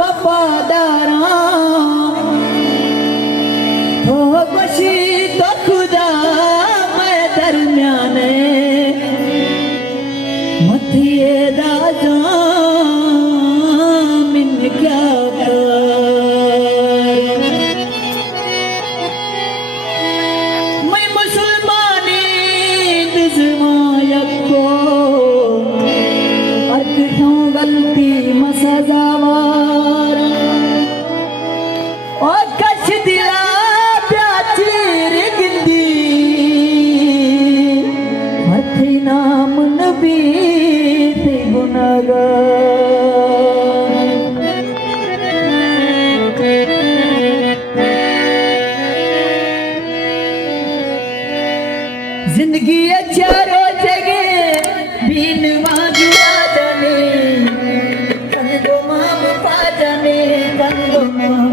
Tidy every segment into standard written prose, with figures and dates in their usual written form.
वफादारा हो खुशी तो खुदा मैं दरम्याने मथिए राजा मिन क्या कर मैं मुसलमानी दिजमायक को अर्क क्यों गलती मसजावार और कश दिला प्याचीर गिंदी मथी नाम नबी थे गुनाहगार जिंदगी चारों जगह बीन मांगिया जाने कंगो माम पा जाने कंगो माम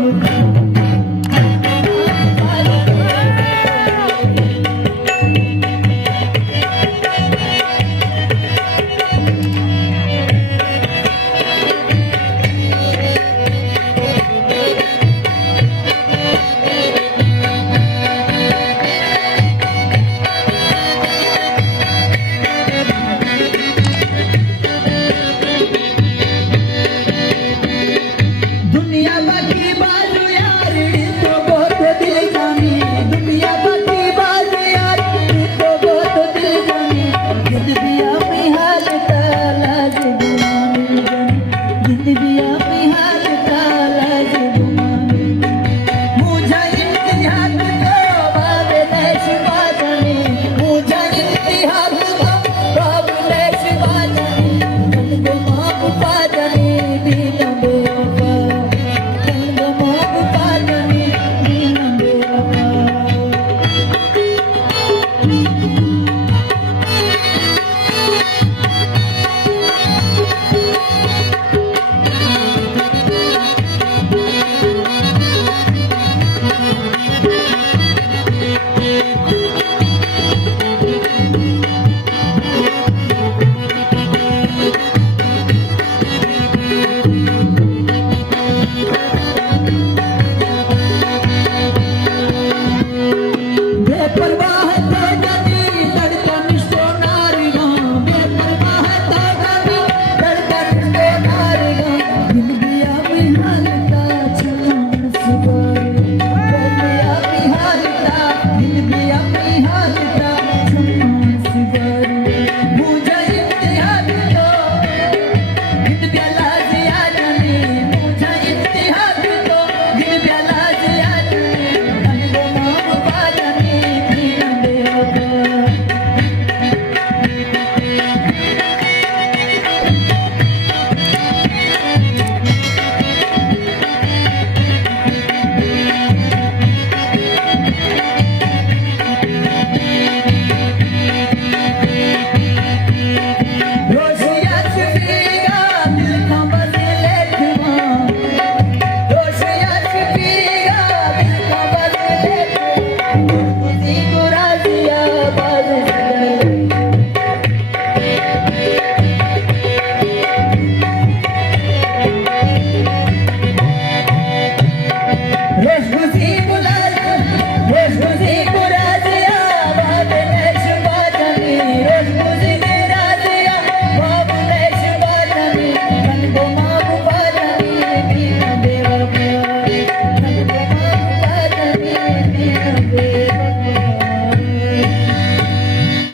Let's go see